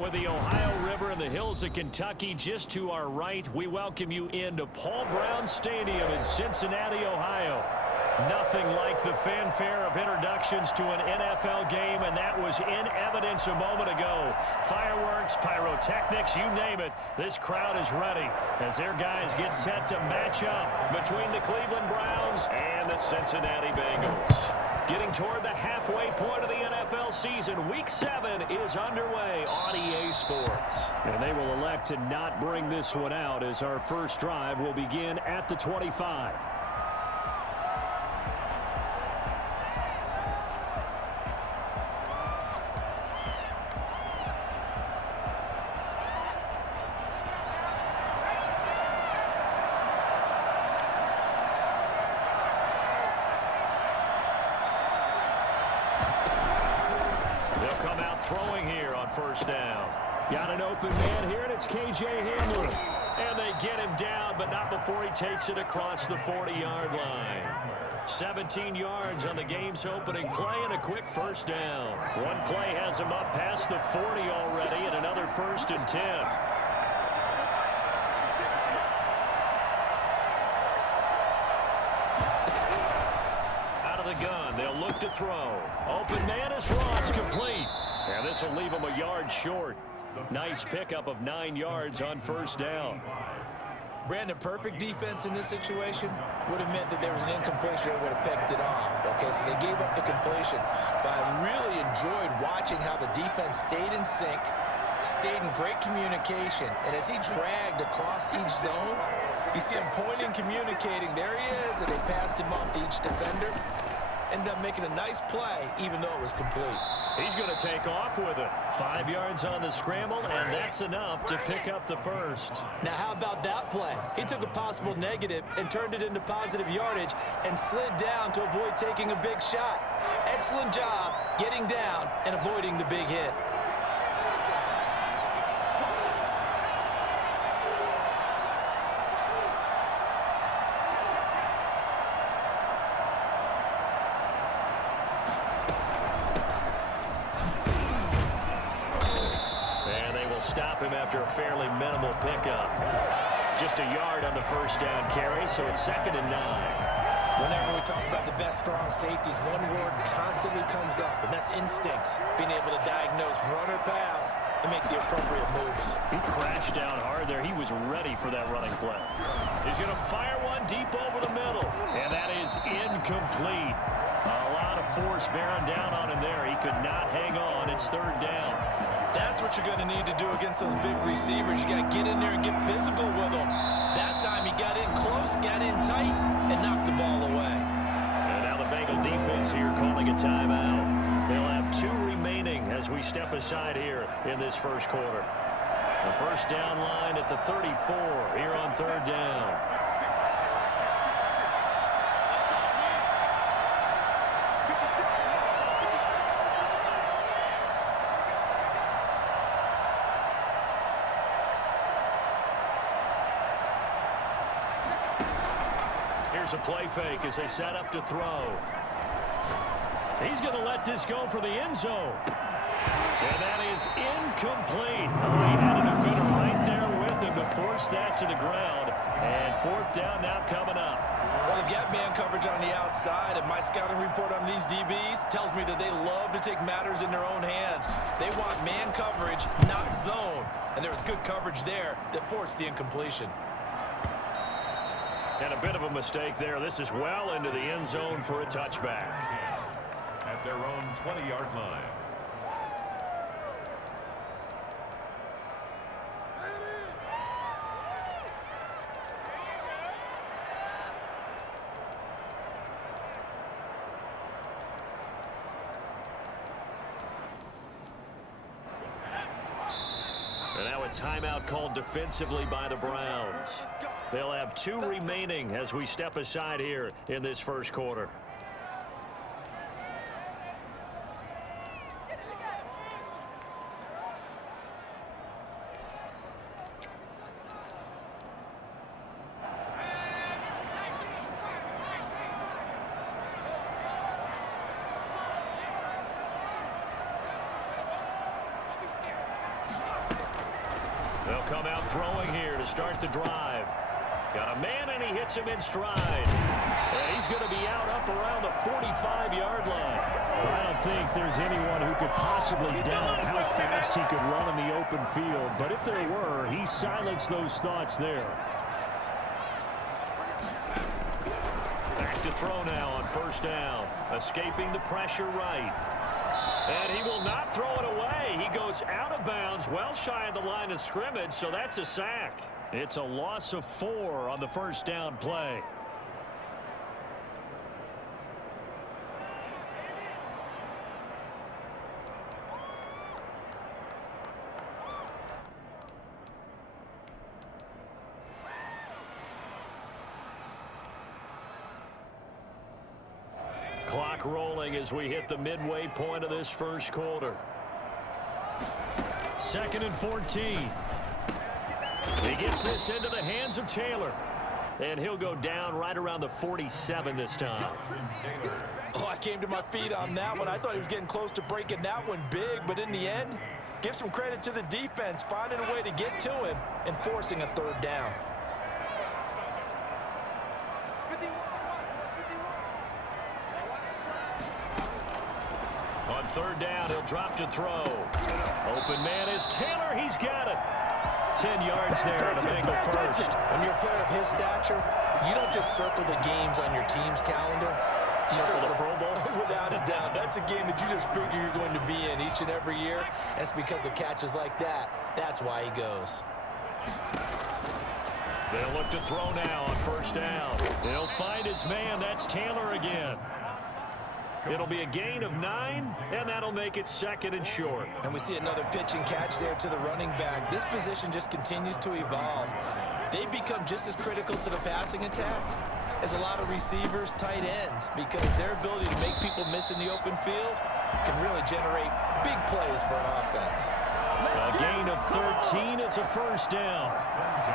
With the Ohio River and the hills of Kentucky just to our right, we welcome you into Paul Brown Stadium in Cincinnati, Ohio. Nothing like the fanfare of introductions to an NFL game, and that was in evidence a moment ago. Fireworks, pyrotechnics, you name it. This crowd is ready as their guys get set to match up between the Cleveland Browns and the Cincinnati Bengals. Getting toward the halfway point of the NFL season, Week 7 is underway on EA Sports. And they will elect to not bring this one out as our first drive will begin at the 25. Throwing here on first down. Got an open man here, and it's K.J. Hamler. And they get him down, but not before he takes it across the 40-yard line. 17 yards on the game's opening play and a quick first down. One play has him up past the 40 already, and another 1st and 10. Out of the gun, they'll look to throw. Open man is Ross, complete. And this will leave him a yard short. Nice pickup of 9 yards on first down. Brandon, perfect defense in this situation would have meant that there was an incompletion that would have picked it off. Okay, so they gave up the completion. But I really enjoyed watching how the defense stayed in sync, stayed in great communication. And as he dragged across each zone, you see him pointing, communicating. There he is, and they passed him off to each defender. Ended up making a nice play, even though it was complete. He's going to take off with it. 5 yards on the scramble, and that's enough to pick up the first. Now, how about that play? He took a possible negative and turned it into positive yardage and slid down to avoid taking a big shot. Excellent job getting down and avoiding the big hit. Stop him after a fairly minimal pickup. Just a yard on the first down carry, so it's 2nd and 9. Whenever we talk about the best strong safeties, one word constantly comes up, and that's instincts. Being able to diagnose run or pass and make the appropriate moves. He crashed down hard there. He was ready for that running play. He's going to fire one deep over the middle, and that is incomplete. A lot of force bearing down on him there. He could not hang on. It's 3rd down. That's what you're going to need to do against those big receivers. You got to get in there and get physical with them. That time he got in close, got in tight, and knocked the ball away. And now the Bengal defense here calling a timeout. They'll have 2 remaining as we step aside here in this first quarter. The first down line at the 34 here on 3rd down. Here's a play fake as they set up to throw. He's going to let this go for the end zone. And that is incomplete. Oh, he had a defender right there with him to force that to the ground. And 4th down now coming up. Well, they've got man coverage on the outside, and my scouting report on these DBs tells me that they love to take matters in their own hands. They want man coverage, not zone. And there was good coverage there that forced the incompletion. And a bit of a mistake there. This is well into the end zone for a touchback. At their own 20-yard line. And now a timeout called defensively by the Browns. They'll have 2 remaining as we step aside here in this first quarter. They'll come out throwing here to start the drive. Got a man, and he hits him in stride. And he's going to be out up around the 45-yard line. I don't think there's anyone who could possibly doubt how fast he could run in the open field. But if there were, he silenced those thoughts there. Back to throw now on first down. Escaping the pressure right. And he will not throw it away. He goes out of bounds, well shy of the line of scrimmage, so that's a sack. It's a loss of 4 on the first down play. Clock rolling as we hit the midway point of this first quarter. 2nd and 14. He gets this into the hands of Taylor. And he'll go down right around the 47 this time. Oh, I came to my feet on that one. I thought he was getting close to breaking that one big, but in the end, give some credit to the defense, finding a way to get to him and forcing a 3rd down. On 3rd down, he'll drop to throw. Open man is Taylor. He's got it. 10 yards there to Bengal first. When you're a player of his stature, you don't just circle the games on your team's calendar. You circle the Pro Bowl. Without a doubt. That's a game that you just figure you're going to be in each and every year. And it's because of catches like that. That's why he goes. They'll look to throw now on first down. They'll find his man. That's Taylor again. It'll be a gain of 9, and that'll make it 2nd and short. And we see another pitch and catch there to the running back. This position just continues to evolve. They become just as critical to the passing attack as a lot of receivers, tight ends, because their ability to make people miss in the open field can really generate big plays for an offense. A gain of 13. It's a first down.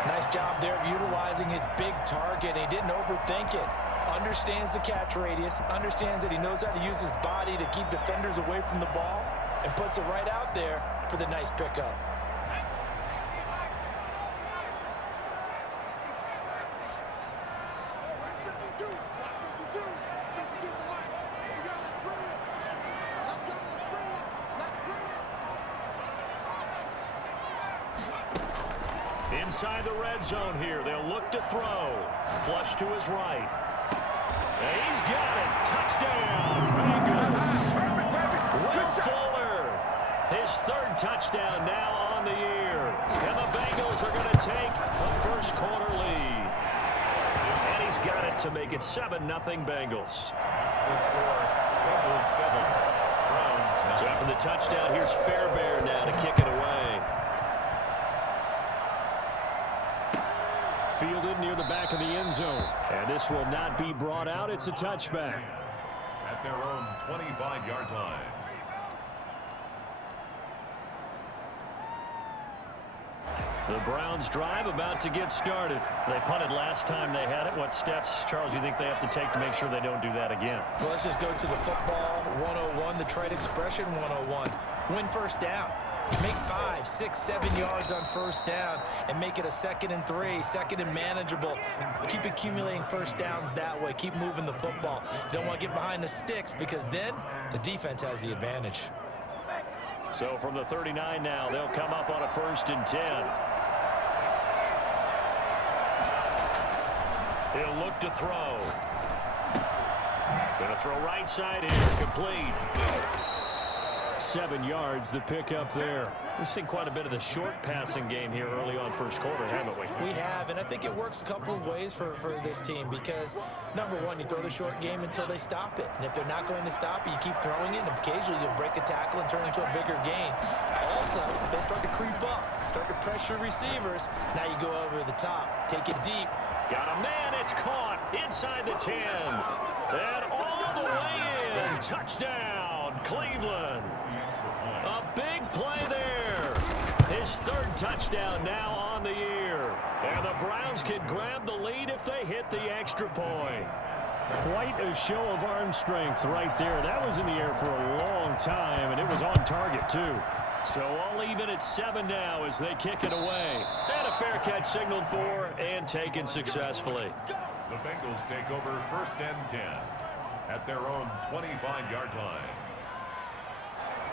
Nice job there of utilizing his big target. He didn't overthink it. Understands the catch radius, understands that he knows how to use his body to keep defenders away from the ball, and puts it right out there for the nice pickup. Inside the red zone here, they'll look to throw. Flush to his right. And he's got it. Touchdown, Bengals. Will Fuller, his 3rd touchdown now on the year. And the Bengals are going to take a first quarter lead. And he's got it to make it 7-0 Bengals. The score, Bengals 7, Browns 9. So after the touchdown, here's Fairbairn now to kick it away. Fielded near the back of the end zone. And this will not be brought out. It's a touchback. At their own 25-yard line. The Browns drive about to get started. They punted last time they had it. What steps, Charles, do you think they have to take to make sure they don't do that again? Well, let's just go to the football 101, the trade expression 101. Win first down. Make 5, 6, 7 yards on first down and make it a 2nd and 3, 2nd and manageable. Keep accumulating first downs that way. Keep moving the football. You don't want to get behind the sticks because then the defense has the advantage. So from the 39 now, they'll come up on a 1st and 10. He'll look to throw. Going to throw right side here. Complete. 7 yards, the pickup there. We've seen quite a bit of the short passing game here early on first quarter, haven't we? We have, and I think it works a couple of ways for this team because, number one, you throw the short game until they stop it. And if they're not going to stop it, you keep throwing it, and occasionally you'll break a tackle and turn it into a bigger gain. Also, if they start to creep up, start to pressure receivers, now you go over the top, take it deep. Got a man, it's caught inside the 10. And all the way in. Touchdown, Cleveland. A big play there. His 3rd touchdown now on the year. And the Browns can grab the lead if they hit the extra point. Quite a show of arm strength right there. That was in the air for a long time, and it was on target, too. So all even at 7 now as they kick it away. And a fair catch signaled for and taken successfully. The Bengals take over 1st and 10 at their own 25-yard line.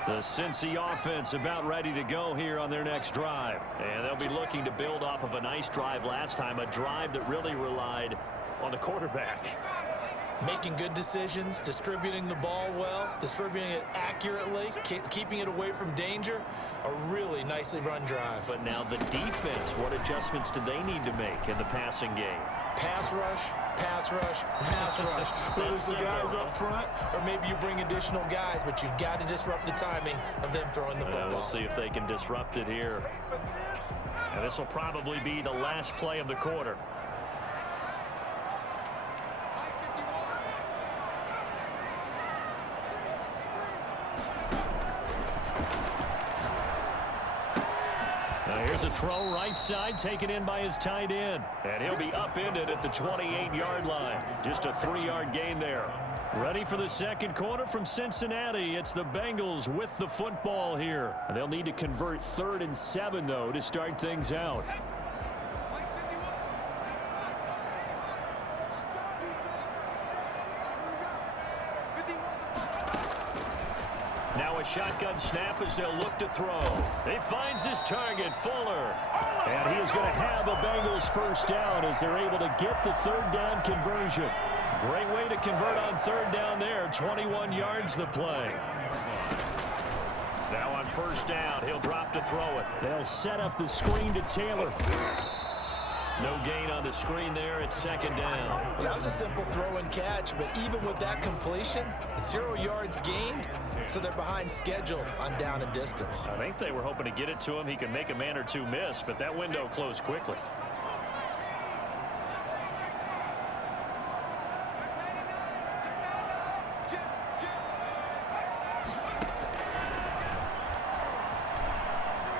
The Cincy offense about ready to go here on their next drive. And they'll be looking to build off of a nice drive last time, a drive that really relied on the quarterback. Making good decisions, distributing the ball well, distributing it accurately, keeping it away from danger. A really nicely run drive. But now the defense, what adjustments do they need to make in the passing game? Pass rush, pass rush, pass rush. Whether it's the guys up front or maybe you bring additional guys, but you've got to disrupt the timing of them throwing the football. We'll see if they can disrupt it here. And this will probably be the last play of the quarter. Here's a throw right side taken in by his tight end. And he'll be upended at the 28-yard line. Just a 3-yard gain there. Ready for the second quarter from Cincinnati. It's the Bengals with the football here. And they'll need to convert 3rd and 7, though, to start things out. Now a shotgun snap as they'll look to throw. He finds his target, Fuller. And he is going to have a Bengals first down as they're able to get the 3rd down conversion. Great way to convert on 3rd down there. 21 yards the play. Now on 1st down, he'll drop to throw it. They'll set up the screen to Taylor. No gain on the screen there at 2nd down. Well, that was a simple throw and catch, but even with that completion, 0 yards gained, so they're behind schedule on down and distance. I think they were hoping to get it to him. He could make a man or two miss, but that window closed quickly.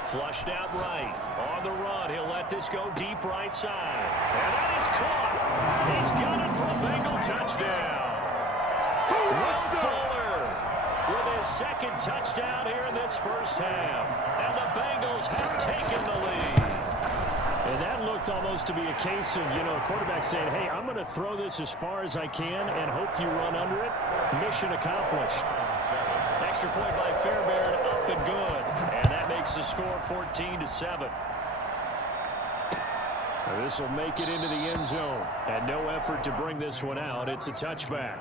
Flushed out right. On the run, he'll let this go deep right side. And that is caught. He's got it for a Bengal touchdown. Will Fuller with his 2nd touchdown here in this first half. And the Bengals have taken the lead. And that looked almost to be a case of, a quarterback saying, hey, I'm going to throw this as far as I can and hope you run under it. Mission accomplished. Extra point by Fairbairn, up and good. And that makes the score 14-7. This will make it into the end zone. And no effort to bring this one out. It's a touchback.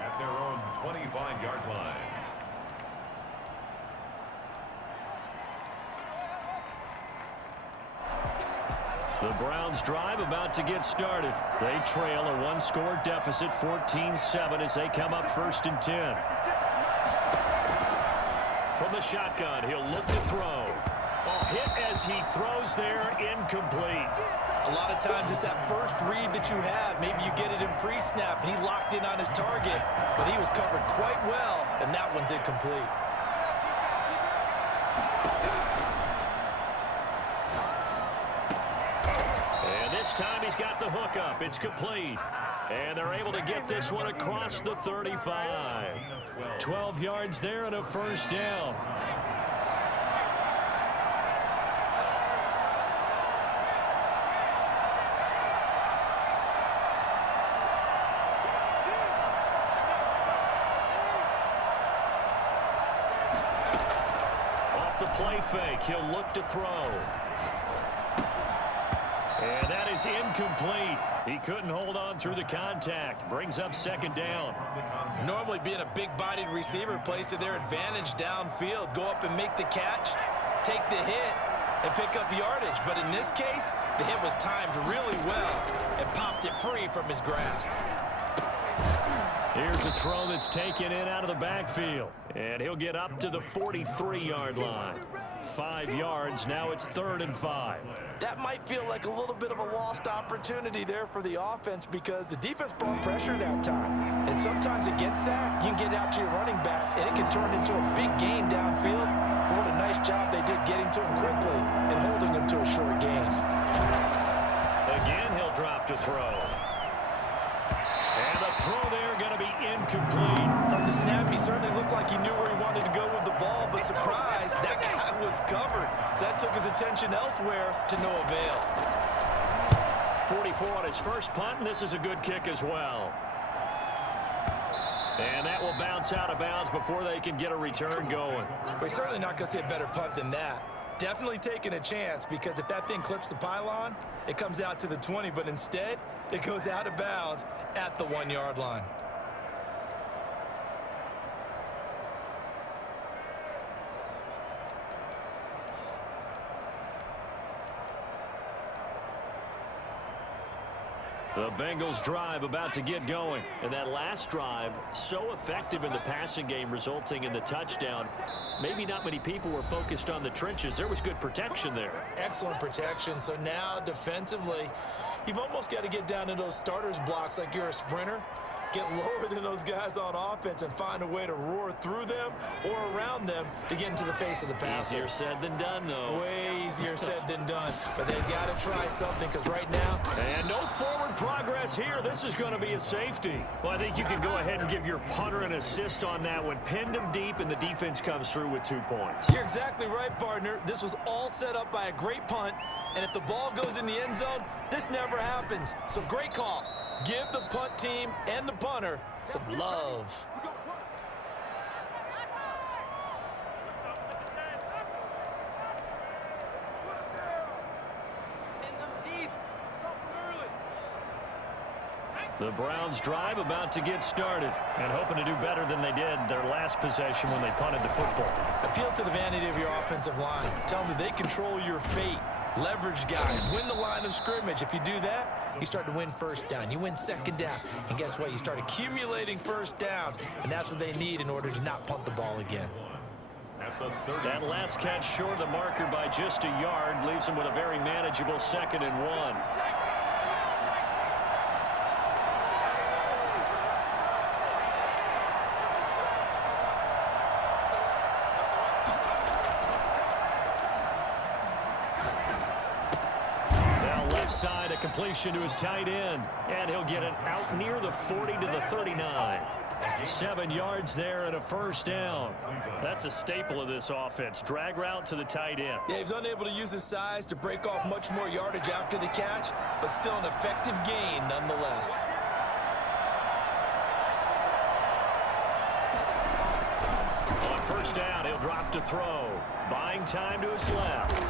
At their own 25-yard line. The Browns drive about to get started. They trail a 1-score deficit, 14-7, as they come up 1st and 10. From the shotgun, he'll look to throw. Hit as he throws there, incomplete. A lot of times it's that first read that you have. Maybe you get it in pre-snap, and he locked in on his target, but he was covered quite well, and that one's incomplete. And this time he's got the hook up. It's complete. And they're able to get this one across the 35. 12 yards there and a first down. Off the play fake, he'll look to throw. And that is incomplete. He couldn't hold on through the contact. Brings up 2nd down. Normally being a big-bodied receiver plays to their advantage downfield. Go up and make the catch, take the hit, and pick up yardage. But in this case, the hit was timed really well and popped it free from his grasp. Here's a throw that's taken in out of the backfield. And he'll get up to the 43-yard line. 5 yards. Now it's 3rd and 5. That might feel like a little bit of a lost opportunity there for the offense because the defense brought pressure that time. And sometimes against that, you can get out to your running back, and it can turn into a big gain downfield. But what a nice job they did getting to him quickly and holding him to a short gain. Again, he'll drop to throw. And the throw there going to be incomplete. From the snap, he certainly looked like he knew where he wanted to go with the ball, but surprise, that guy was covered. So that took his attention elsewhere to no avail. 44 on his first punt, and this is a good kick as well. And that will bounce out of bounds before they can get a return going. We're certainly not going to see a better punt than that. Definitely taking a chance, because if that thing clips the pylon, it comes out to the 20, but instead, it goes out of bounds at the 1-yard line. The Bengals drive about to get going. And that last drive, so effective in the passing game, resulting in the touchdown. Maybe not many people were focused on the trenches. There was good protection there. Excellent protection. So now defensively, you've almost got to get down in those starters blocks like you're a sprinter. Get lower than those guys on offense and find a way to roar through them or around them to get into the face of the passer. Easier said than done, though. Way easier said than done. But they've got to try something, because right now... And no forward progress here. This is going to be a safety. Well, I think you can go ahead and give your punter an assist on that one. Pinned him deep, and the defense comes through with 2 points. You're exactly right, partner. This was all set up by a great punt. And if the ball goes in the end zone, this never happens. So great call. Give the punt team and the punter some love. The Browns drive about to get started, and hoping to do better than they did their last possession when they punted the football. Appeal to the vanity of your offensive line. Tell them that they control your fate. Leverage guys. Win the line of scrimmage. If you do that, you start to win first down. You win second down. And guess what? You start accumulating first downs. And that's what they need in order to not punt the ball again. That last catch short of the marker by just a yard leaves them with a very manageable 2nd and 1. Side, a completion to his tight end, and he'll get it out near the 40 to the 39. 7 yards there and a first down. That's a staple of this offense. Drag route to the tight end. Yeah, he was unable to use his size to break off much more yardage after the catch, but still an effective gain nonetheless. On first down, he'll drop to throw. Buying time to his left.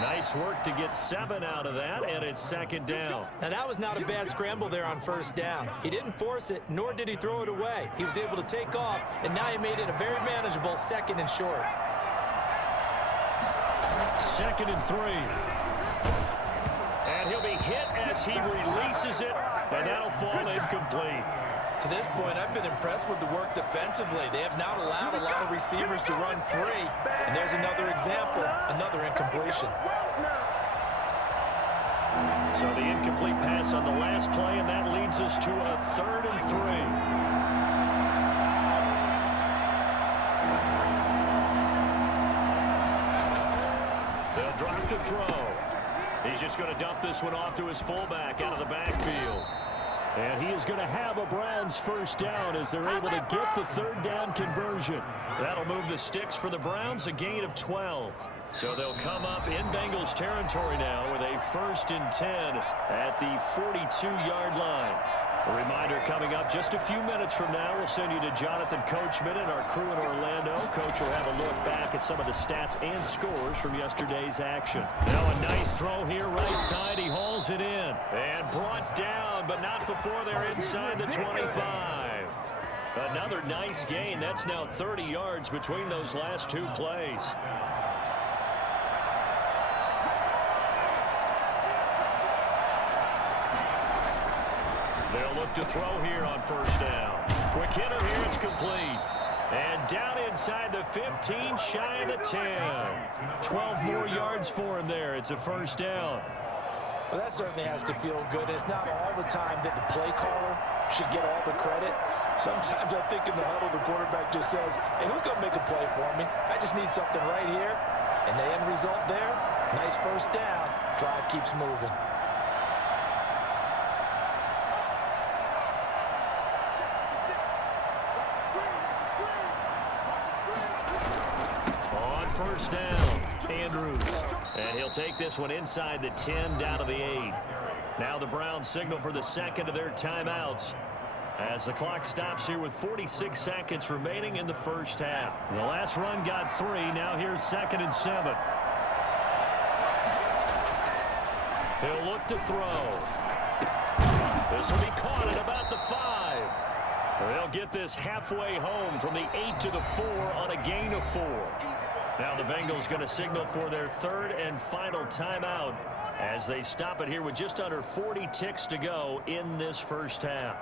Nice work to get 7 out of that, and it's 2nd down. Now, that was not a bad scramble there on first down. He didn't force it, nor did he throw it away. He was able to take off, and now he made it a very manageable 2nd and short. 2nd and 3. And he'll be hit as he releases it, and that'll fall incomplete. To this point, I've been impressed with the work defensively. They have not allowed a lot of receivers to run free. And there's another example, another incompletion. So the incomplete pass on the last play, and that leads us to a 3rd and 3. They'll drop to throw. He's just going to dump this one off to his fullback out of the backfield. And he is going to have a Browns first down as they're able to get the 3rd down conversion. That'll move the sticks for the Browns, a gain of 12. So they'll come up in Bengals territory now with a 1st and 10 at the 42-yard line. A reminder coming up just a few minutes from now. We'll send you to Jonathan Coachman and our crew in Orlando. Coach will have a look back at some of the stats and scores from yesterday's action. Now a nice throw here right side. He hauls it in and brought down, but not before they're inside the 25. Another nice gain. That's now 30 yards between those last 2 plays. They'll look to throw here on first down. Quick hitter here, it's complete. And down inside the 15, shy of the 10. 12 more yards for him there. It's a first down. Well, that certainly has to feel good. It's not all the time that the play caller should get all the credit. Sometimes I think in the huddle, the quarterback just says, hey, who's going to make a play for me? I just need something right here. And the end result there, nice first down. Drive keeps moving. first down. Andrews. And he'll take this one inside the 10 down to the 8. Now the Browns signal for the second of their timeouts as the clock stops here with 46 seconds remaining in the first half. The last run got 3. Now here's 2nd and 7. He'll look to throw. This will be caught at about the 5. They'll get this halfway home from the 8 to the 4 on a gain of 4. Now the Bengals going to signal for their 3rd and final timeout as they stop it here with just under 40 ticks to go in this first half.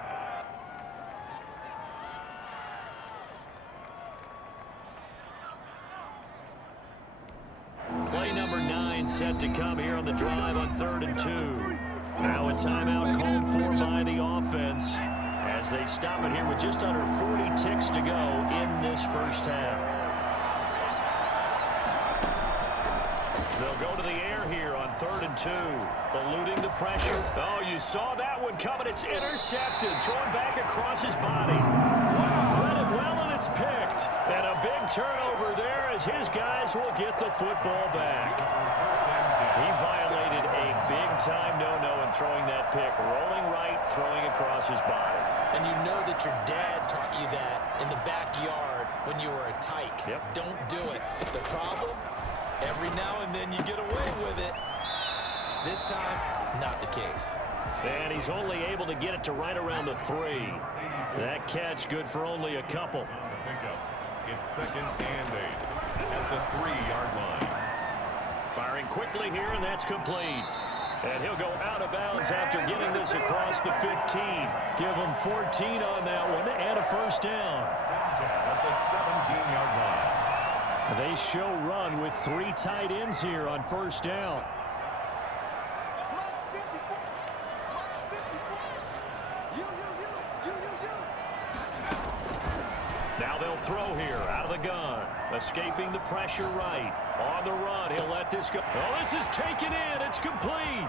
Play number 9 set to come here on the drive on 3rd and 2. Now a timeout called for by the offense as they stop it here with just under 40 ticks to go in this first half. They'll go to the air here on 3rd and 2, eluding the pressure. Oh, you saw that one coming. It's intercepted, thrown back across his body. Read it well, and it's picked. And a big turnover there as his guys will get the football back. He violated a big-time no-no in throwing that pick. Rolling right, throwing across his body. And you know that your dad taught you that in the backyard when you were a tyke. Yep. Don't do it. The problem? Every now and then you get away with it. This time, not the case. And he's only able to get it to right around the 3. That catch good for only a couple. It's 2nd and 8 at the 3-yard line. Firing quickly here, and that's complete. And he'll go out of bounds after getting this across the 15. Give him 14 on that one and a first down. At the 17-yard line. They show run with 3 tight ends here on first down. Now they'll throw here out of the gun. Escaping the pressure right. On the run, he'll let this go. Oh, this is taken in. It's complete.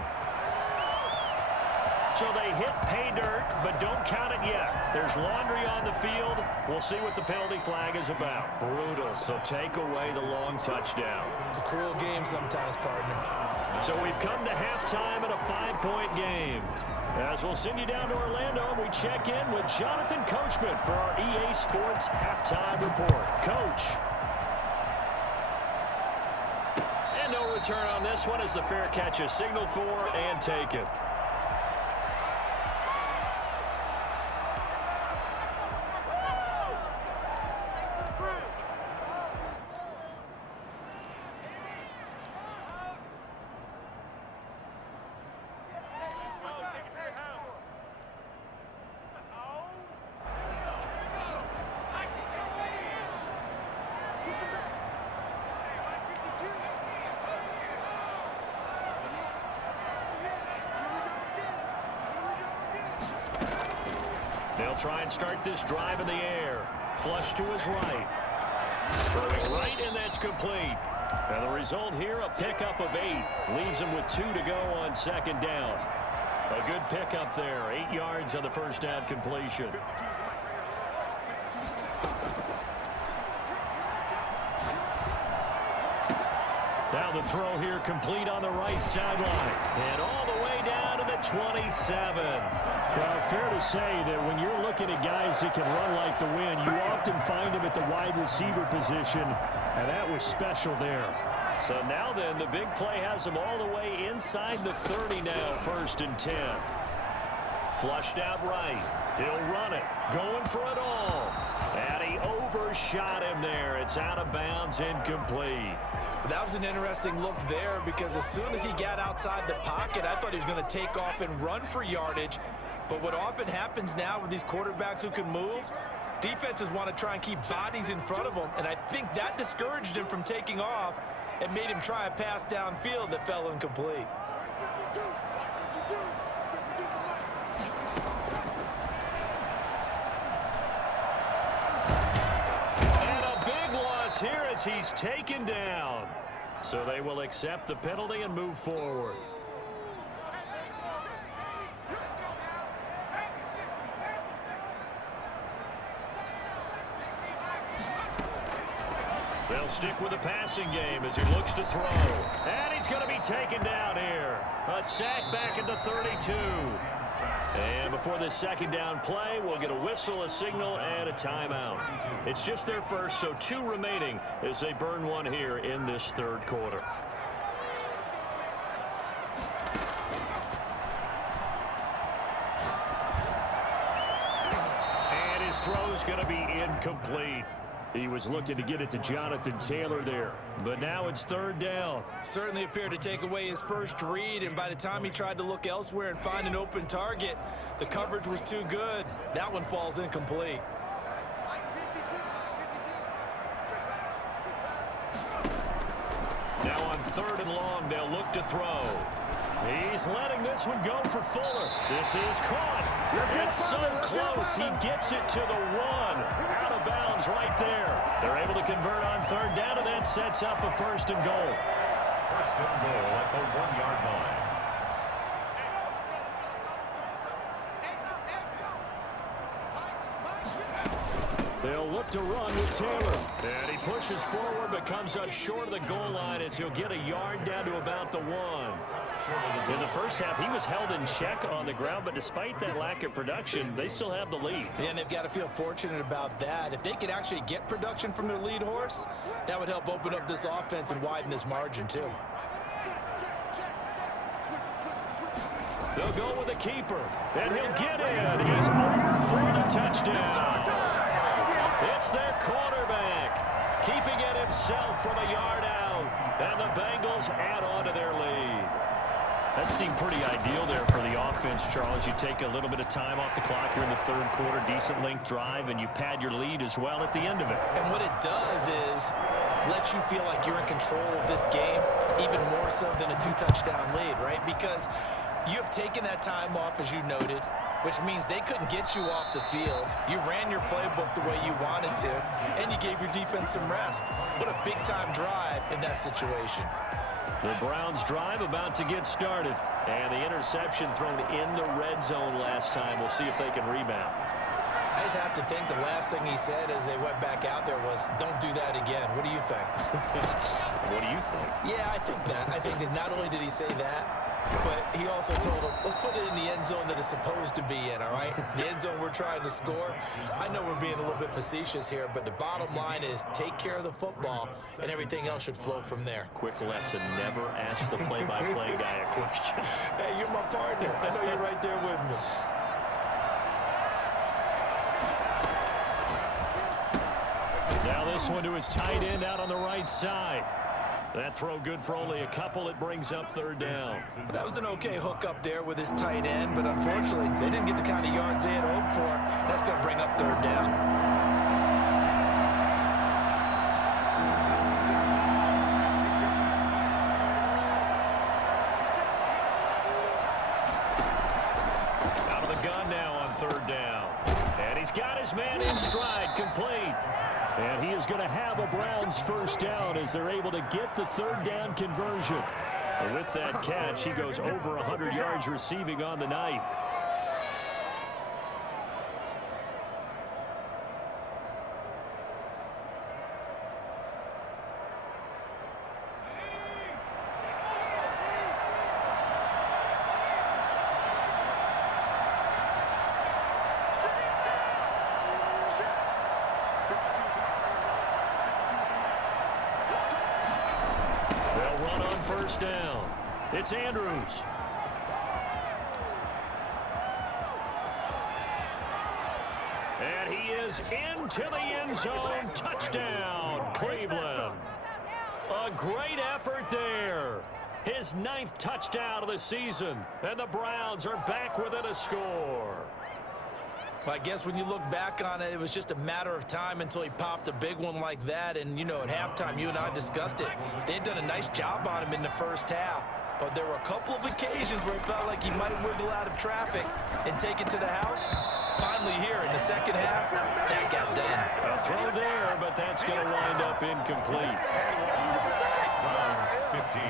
So they hit pay dirt, but don't count it yet. There's laundry on the field. We'll see what the penalty flag is about. Brutal, so take away the long touchdown. It's a cruel game sometimes, partner. So we've come to halftime in a 5-point game. As we'll send you down to Orlando, and we check in with Jonathan Coachman for our EA Sports Halftime Report. Coach. And no return on this one as the fair catch is signaled for and taken. They'll try and start this drive in the air. Flush to his right. Throwing right, and that's complete. And the result here, a pickup of 8. Leaves him with 2 to go on 2nd down. A good pickup there. 8 yards on the first down completion. Now the throw here complete on the right sideline. And all the way down to the 27. Well, fair to say that when you're looking at guys that can run like the wind, you often find them at the wide receiver position, and that was special there. So now then, the big play has him all the way inside the 30 now, 1st and 10. Flushed out right. He'll run it. Going for it all. And he overshot him there. It's out of bounds, incomplete. That was an interesting look there because as soon as he got outside the pocket, I thought he was going to take off and run for yardage. But what often happens now with these quarterbacks who can move, defenses want to try and keep bodies in front of them. And I think that discouraged him from taking off and made him try a pass downfield that fell incomplete. And a big loss here as he's taken down. So they will accept the penalty and move forward. They'll stick with the passing game as he looks to throw. And he's going to be taken down here. A sack back at the 32. And before this second down play, we'll get a whistle, a signal, and a timeout. It's just their first, so 2 remaining as they burn one here in this third quarter. And his throw's going to be incomplete. He was looking to get it to Jonathan Taylor there, but now it's third down. Certainly appeared to take away his first read, and by the time he tried to look elsewhere and find an open target, the coverage was too good. That one falls incomplete. Now on 3rd and long, they'll look to throw. He's letting this one go for Fuller. This is caught. It's so close. He gets it to the 1. Out of bounds right there. They're able to convert on 3rd down, and that sets up a 1st and goal. 1st and goal at the 1-yard line. They'll look to run with Taylor. And he pushes forward but comes up short of the goal line as he'll get a yard down to about the 1. In the first half, he was held in check on the ground, but despite that lack of production, they still have the lead. Yeah, and they've got to feel fortunate about that. If they could actually get production from their lead horse, that would help open up this offense and widen this margin too. They'll go with a keeper, and he'll get in. He's over for the touchdown. It's their quarterback, keeping it himself from a yard out, and the Bengals add on to their lead. That seemed pretty ideal there for the offense, Charles. You take a little bit of time off the clock here in the third quarter, decent length drive, and you pad your lead as well at the end of it. And what it does is let you feel like you're in control of this game, even more so than a 2-touchdown lead, right? Because you have taken that time off, as you noted, which means they couldn't get you off the field. You ran your playbook the way you wanted to, and you gave your defense some rest. What a big-time drive in that situation. The Browns drive about to get started, and the interception thrown in the red zone last time. We'll see if they can rebound. I just have to think the last thing he said as they went back out there was, don't do that again. What do you think? What do you think? Yeah, I think that. I think that not only did he say that, but he also told him, let's put it in the end zone that it's supposed to be in, all right? The end zone we're trying to score. I know we're being a little bit facetious here, but the bottom line is take care of the football, and everything else should flow from there. Quick lesson, never ask the play-by-play guy a question. Hey, you're my partner. I know you're right there with me. Now this one to his tight end out on the right side. That throw good for only a couple. It brings up 3rd down. That was an okay hook up there with his tight end, but unfortunately, they didn't get the kind of yards they had hoped for. That's going to bring up 3rd down. Out of the gun now on 3rd down. And he's got his man in stride, complete. And he is going to have a Browns 1st down as they're able to get the 3rd down conversion. And with that catch, he goes over 100 yards receiving on the night. They'll run on 1st down. It's Andrews. And he is into the end zone. Touchdown, Cleveland. A great effort there. His 9th touchdown of the season. And the Browns are back within a score. Well, I guess when you look back on it, it was just a matter of time until he popped a big one like that. And, you know, at halftime, you and I discussed it. They'd done a nice job on him in the first half. But there were a couple of occasions where it felt like he might wiggle out of traffic and take it to the house. Finally here in the second half, that got done. A throw there, but that's going to wind up incomplete. Browns 15.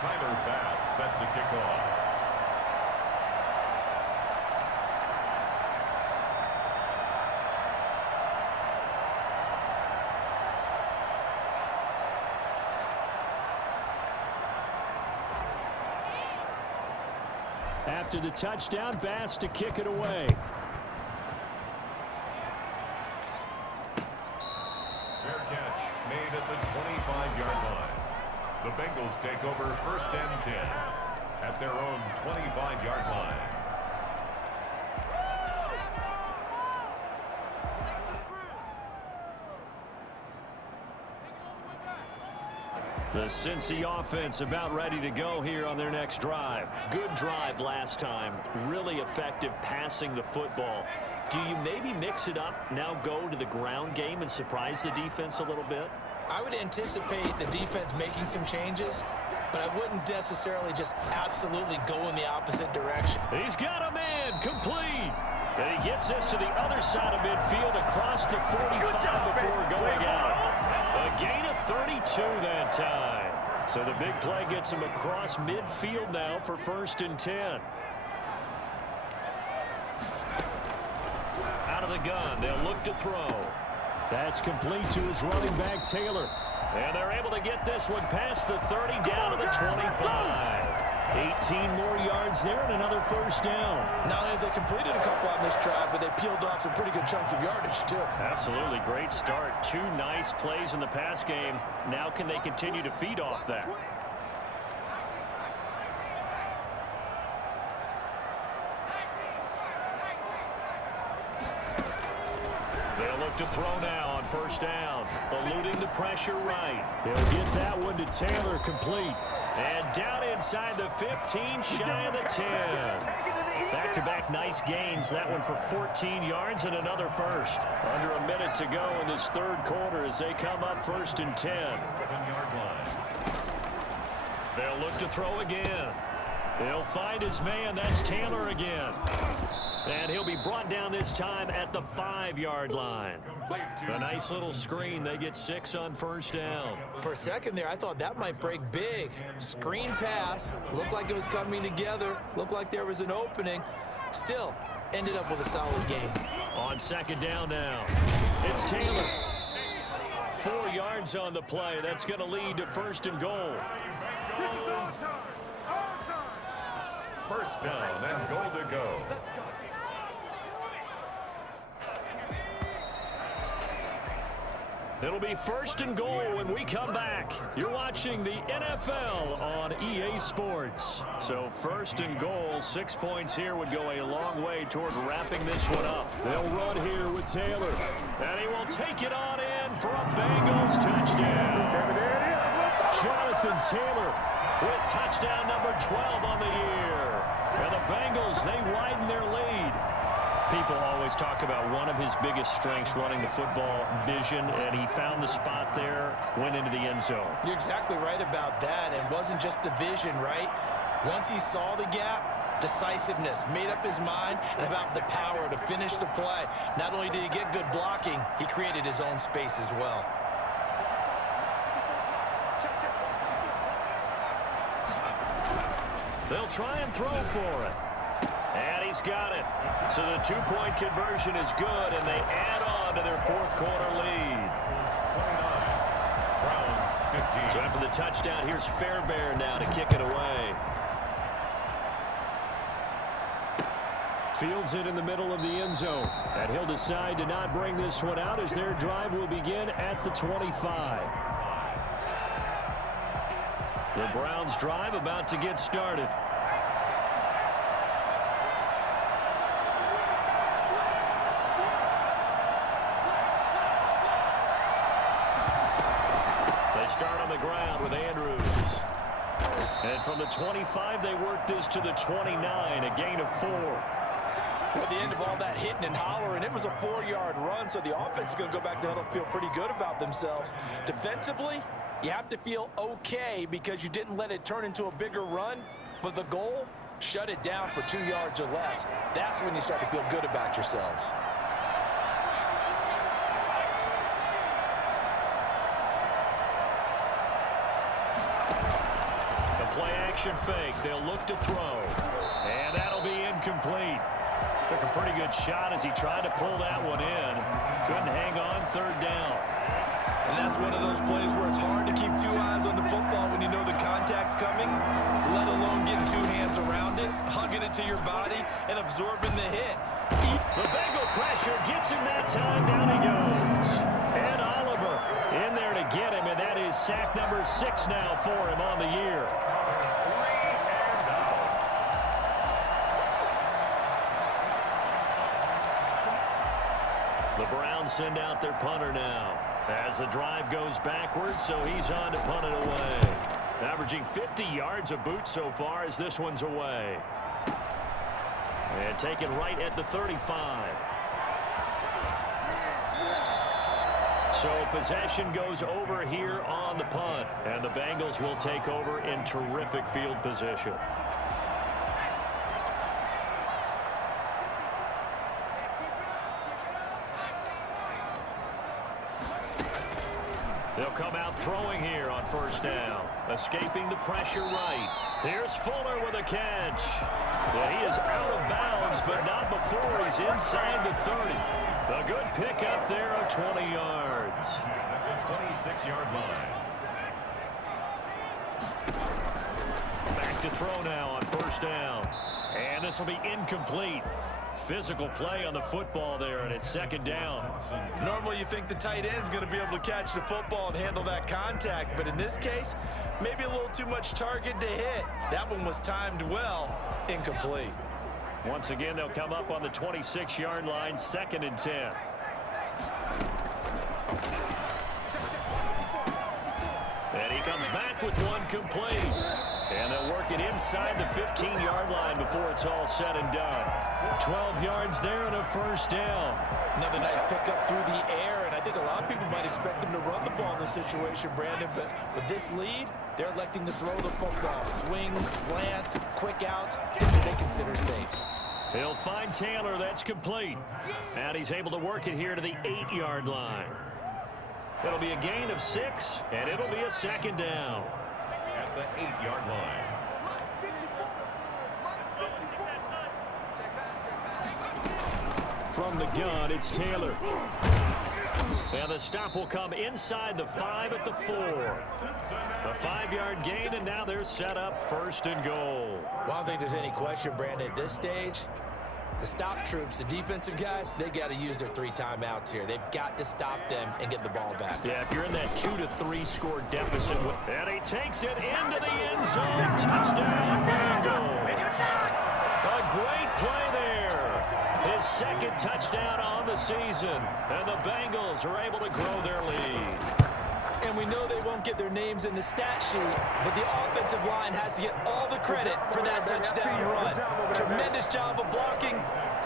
Tyler Bass set to kick off. After the touchdown, Bass to kick it away. Fair catch made at the 25-yard line. The Bengals take over 1st and 10 at their own 25-yard line. The Cincy offense about ready to go here on their next drive. Good drive last time. Really effective passing the football. Do you maybe mix it up, now go to the ground game and surprise the defense a little bit? I would anticipate the defense making some changes, but I wouldn't necessarily just absolutely go in the opposite direction. He's got a man complete. And he gets this to the other side of midfield across the 45 before going out. A gain of 32 that time. So the big play gets him across midfield now for 1st and 10. Out of the gun, they'll look to throw. That's complete to his running back, Taylor. And they're able to get this one past the 30 down to the 25. 18 more yards there and another 1st down. Not only have they completed a couple on this drive, but they peeled off some pretty good chunks of yardage, too. Absolutely great start. 2 nice plays in the pass game. Now can they continue to feed off that? They'll look to throw now on 1st down. Eluding the pressure right. They'll get that one to Taylor, complete. And down inside the 15, shy of the 10. Back-to-back nice gains. That one for 14 yards and another 1st. Under a minute to go in this 3rd quarter as they come up 1st and 10. 7-yard line. They'll look to throw again. He'll find his man. That's Taylor again. And he'll be brought down this time at the 5-yard line. A nice little screen. They get 6 on 1st down. For a second there, I thought that might break big. Screen pass. Looked like it was coming together. Looked like there was an opening. Still, ended up with a solid game. On 2nd down now. It's Taylor. 4 yards on the play. That's going to lead to 1st and goal. 1st down and goal to go. It'll be 1st and goal when we come back. You're watching the NFL on EA Sports. So 1st and goal, 6 points here would go a long way toward wrapping this one up. They'll run here with Taylor. And he will take it on in for a Bengals touchdown. Jonathan Taylor with touchdown number 12 on the year. And the Bengals, they widen their lead. People always talk about one of his biggest strengths running the football, vision, and he found the spot there, went into the end zone. You're exactly right about that. And it wasn't just the vision, right? Once he saw the gap, decisiveness, made up his mind, and about the power to finish the play. Not only did he get good blocking, he created his own space as well. They'll try and throw for it. And he's got it. So the 2-point conversion is good, and they add on to their 4th quarter lead. 29. Browns 15. So after the touchdown, here's Fairbairn now to kick it away. fields it in the middle of the end zone. And he'll decide to not bring this one out as their drive will begin at the 25. The Browns' drive about to get started. They start on the ground with Andrews. And from the 25, they work this to the 29, a gain of 4. At the end of all that hitting and hollering, it was a 4-yard run, so the offense is going to go back there and feel pretty good about themselves. Defensively, you have to feel okay because you didn't let it turn into a bigger run, but the goal, shut it down for 2 yards or less. That's when you start to feel good about yourselves. The play-action fake. They'll look to throw. And that'll be incomplete. Took a pretty good shot as he tried to pull that one in. Couldn't hang on, 3rd down. And that's one of those plays where it's hard to keep two eyes on the football when you know the contact's coming, let alone getting two hands around it, hugging it to your body, and absorbing the hit. The Bengal pressure gets him that time. Down he goes. And Oliver in there to get him, and that is sack number 6 now for him on the year. The Browns send out their punter now as the drive goes backwards, so he's on to punt it away. Averaging 50 yards a boot so far as this one's away. And taken right at the 35. So possession goes over here on the punt, and the Bengals will take over in terrific field position. They'll come out throwing here on first down. Escaping the pressure right. Here's Fuller with a catch. Yeah, he is out of bounds, but not before he's inside the 30. A good pickup there of 20 yards. At the 26-yard line. Back to throw now on first down. And this will be incomplete. Physical play on the football there, and it's second down. Normally you think the tight end's going to be able to catch the football and handle that contact, but in this case, maybe a little too much target to hit. That one was timed well. Incomplete. Once again, they'll come up on the 26-yard line, 2nd and 10. And he comes back with one complete. And they'll work it inside the 15-yard line before it's all said and done. 12 yards there and a first down. Another nice pickup through the air, and I think a lot of people might expect them to run the ball in this situation, Brandon, but with this lead, they're electing to throw the football. Swings, slants, quick outs, things they consider safe. He'll find Taylor. That's complete. And he's able to work it here to the 8-yard line. It'll be a gain of 6, and it'll be a second down. At the 8-yard line. From the gun, it's Taylor. And the stop will come inside the 5 at the 4. A 5-yard gain, and now they're set up 1st and goal. Well, I don't think there's any question, Brandon, at this stage, the stop troops, the defensive guys, they got to use their 3 timeouts here. They've got to stop them and get the ball back. Yeah, if you're in that 2-3 score deficit. And he takes it into the end zone. Touchdown, Bengals. A great play there. His 2nd touchdown on the season. And the Bengals are able to grow their lead. And we know they won't get their names in the stat sheet, but the offensive line has to get all the credit for that touchdown run. Tremendous job of blocking,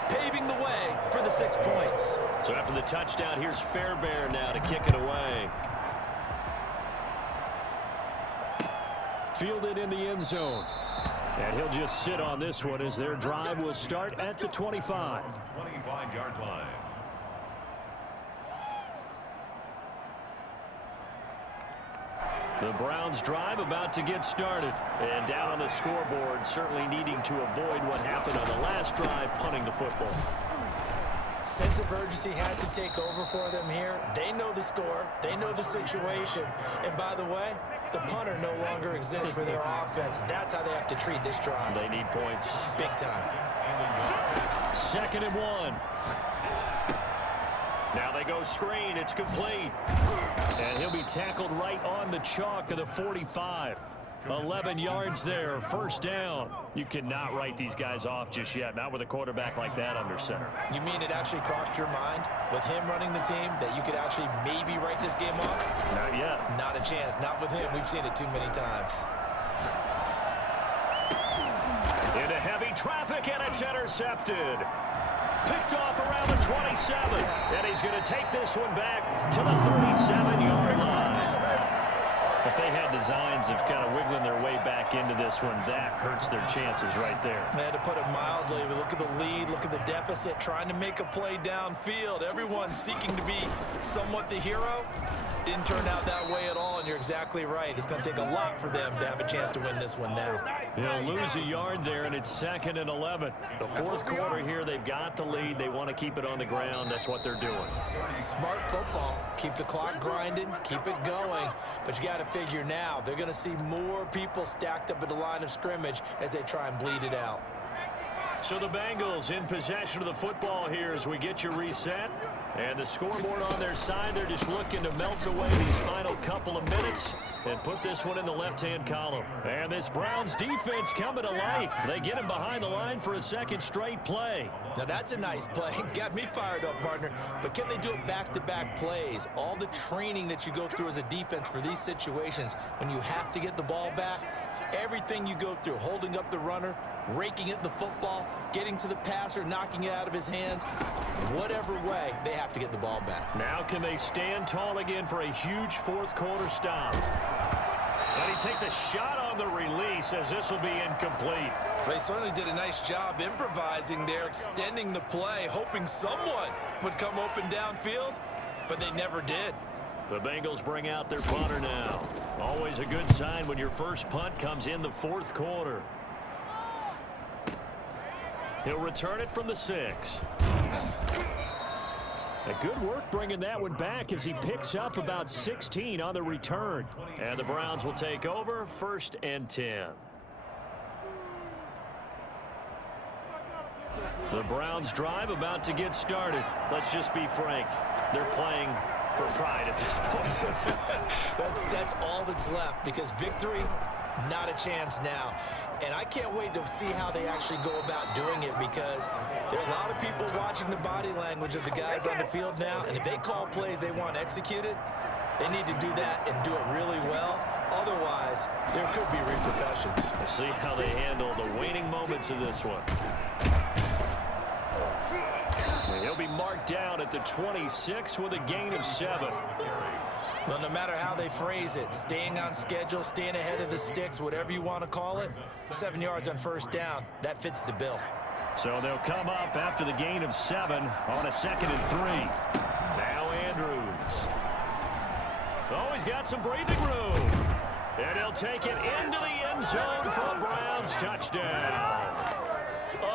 paving the way for the 6 points. So after the touchdown, here's Fairbairn now to kick it away. Fielded in the end zone. And he'll just sit on this one as their drive will start at the 25. 25-yard line. The Browns drive about to get started. And down on the scoreboard, certainly needing to avoid what happened on the last drive, punting the football. Sense of urgency has to take over for them here. They know the score. They know the situation. And by the way, the punter no longer exists for their offense. That's how they have to treat this drive. They need points. Big time. 2nd and 1. Now they go screen. It's complete. And he'll be tackled right on the chalk of the 45. 11 yards there. 1st down. You cannot write these guys off just yet. Not with a quarterback like that under center. You mean it actually crossed your mind with him running the team that you could actually maybe write this game off? Not yet. Not a chance. Not with him. We've seen it too many times. Into heavy traffic, and it's intercepted. Picked off around the 27. And he's going to take this one back to the 37-yard line. The they had designs of kind of wiggling their way back into this one, that hurts their chances right there. They had to put it mildly. Look at the lead, look at the deficit, trying to make a play downfield. Everyone seeking to be somewhat the hero. Didn't turn out that way at all, and you're exactly right. It's going to take a lot for them to have a chance to win this one now. They'll lose a yard there, and it's 2nd and 11. The fourth quarter here, they've got the lead. They want to keep it on the ground. That's what they're doing. Smart football. Keep the clock grinding, keep it going. But you got to figure now, they're going to see more people stacked up at the line of scrimmage as they try and bleed it out. So the Bengals in possession of the football here as we get you reset. And the scoreboard on their side, they're just looking to melt away these final couple of minutes and put this one in the left-hand column. And this Browns defense coming to life. They get him behind the line for a second straight play. Now that's a nice play. Got me fired up, partner. But can they do it back-to-back plays? All the training that you go through as a defense for these situations, when you have to get the ball back, everything you go through, holding up the runner, raking at the football, getting to the passer, knocking it out of his hands, whatever way, they have to get the ball back. Now can they stand tall again for a huge fourth quarter stop? And he takes a shot on the release as this will be incomplete. They certainly did a nice job improvising there, extending the play, hoping someone would come open downfield, but they never did. The Bengals bring out their punter now. Always a good sign when your first punt comes in the fourth quarter. He'll return it from the 6. A good work bringing that one back as he picks up about 16 on the return. And the Browns will take over 1st and 10. The Browns drive about to get started. Let's just be frank. They're playing for pride at this point. That's all that's left, because victory, not a chance now. And I can't wait to see how they actually go about doing it, because there are a lot of people watching the body language of the guys on the field now, and if they call plays they want executed, they need to do that and do it really well. Otherwise, there could be repercussions. We'll see how they handle the waning moments of this one. And he'll be marked down at the 26 with a gain of 7. Well, no matter how they phrase it, staying on schedule, staying ahead of the sticks, whatever you want to call it, 7 yards on first down, that fits the bill. So they'll come up after the gain of 7 on a 2nd and 3. Now Andrews. Oh, he's got some breathing room. And he'll take it into the end zone for a Browns touchdown.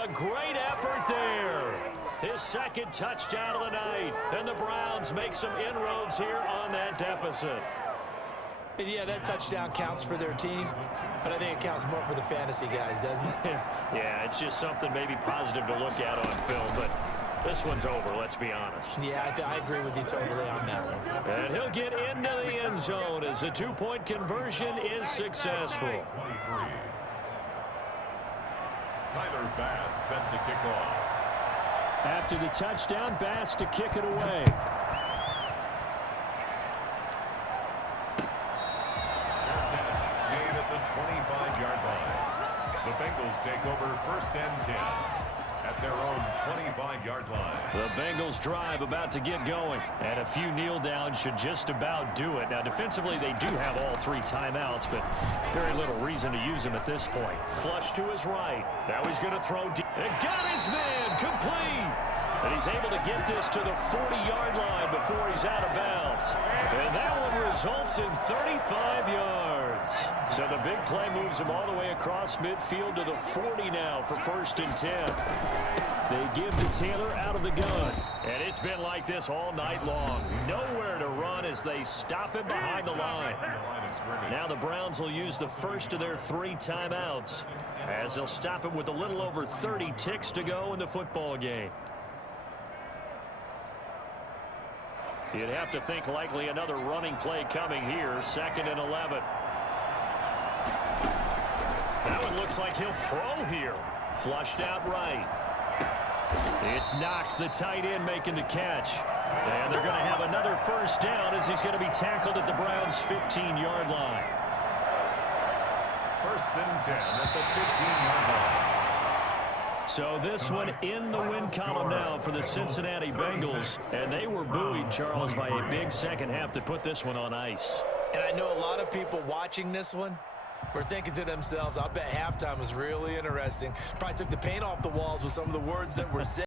A great effort there. His 2nd touchdown of the night. And the Browns make some inroads here on that deficit. And yeah, that touchdown counts for their team, but I think it counts more for the fantasy guys, doesn't it? Yeah, it's just something maybe positive to look at on film, but this one's over, let's be honest. Yeah, I agree with you totally on that one. And he'll get into the end zone as the 2-point conversion is successful. Tyler Bass set to kick off. After the touchdown, Bass to kick it away. Made at the 25-yard line. The Bengals take over 1st and 10 at their own 25-yard line. The Bengals drive about to get going, and a few kneel downs should just about do it. Now, defensively, they do have all 3 timeouts, but very little reason to use them at this point. Flush to his right. Now he's going to throw deep. And got his man complete. And he's able to get this to the 40-yard line before he's out of bounds. And that one results in 35 yards. So the big play moves him all the way across midfield to the 40 now for 1st and 10. They give to Taylor out of the gun. And it's been like this all night long. Nowhere to run as they stop him behind the line. Now the Browns will use the first of their 3 timeouts, as they'll stop him with a little over 30 ticks to go in the football game. You'd have to think likely another running play coming here. 2nd and 11. That one looks like he'll throw here. Flushed out right. It's Knox, the tight end, making the catch. And they're going to have another first down as he's going to be tackled at the Browns' 15-yard line. 1st and 10 at the 15-yard line. So this one in the win column now for the Cincinnati Bengals. And they were buoyed, Charles, by a big second half to put this one on ice. And I know a lot of people watching this one were thinking to themselves, I bet halftime was really interesting. Probably took the paint off the walls with some of the words that were said.